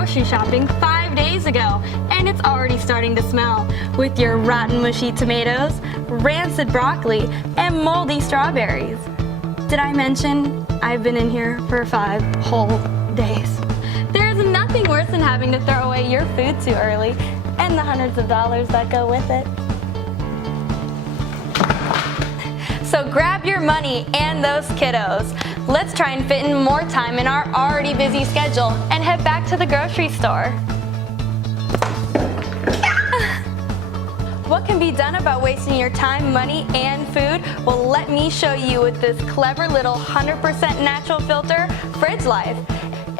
grocery shopping 5 days ago, and it's already starting to smell, with your rotten mushy tomatoes, rancid broccoli, and moldy strawberries. Did I mention I've been in here for 5 whole days? There's nothing worse than having to throw away your food too early, and the hundreds of dollars that go with it. So grab your money and those kiddos. Let's try and fit in more time in our already busy schedule and head back to the grocery store. What can be done about wasting your time, money, and food? Well, let me show you with this clever little 100% natural filter, Fridge Life.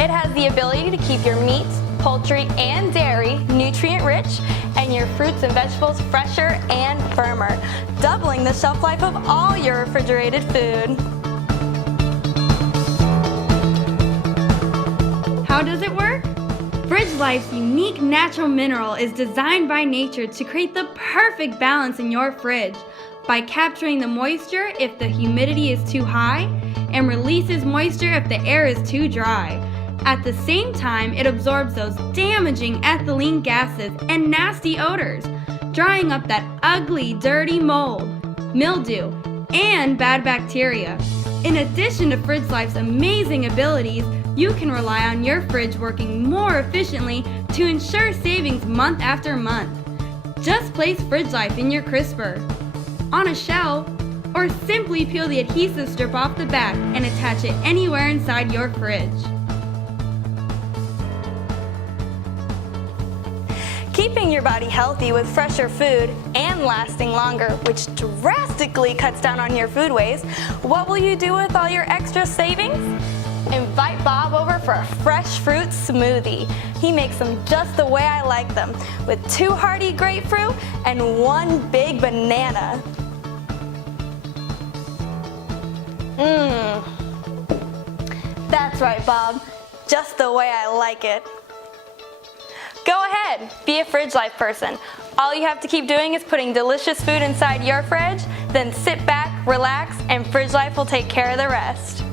It has the ability to keep your meats, poultry, and dairy nutrient-rich, and your fruits and vegetables fresher and firmer, doubling the shelf life of all your refrigerated food. How does it work? Fridge Life's unique natural mineral is designed by nature to create the perfect balance in your fridge by capturing the moisture if the humidity is too high and releases moisture if the air is too dry. At the same time, it absorbs those damaging ethylene gases and nasty odors, drying up that ugly, dirty mold, mildew, and bad bacteria. In addition to Fridge Life's amazing abilities, you can rely on your fridge working more efficiently to ensure savings month after month. Just place Fridge Life in your crisper, on a shelf, or simply peel the adhesive strip off the back and attach it anywhere inside your fridge. Keeping your body healthy with fresher food and lasting longer, which drastically cuts down on your food waste, what will you do with all your extra savings? Invite Bob over for a fresh fruit smoothie. He makes them just the way I like them, with 2 hearty grapefruit and 1 big banana. That's right, Bob, just the way I like it. Go ahead, be a Fridge Life person. All you have to keep doing is putting delicious food inside your fridge, then sit back, relax, and Fridge Life will take care of the rest.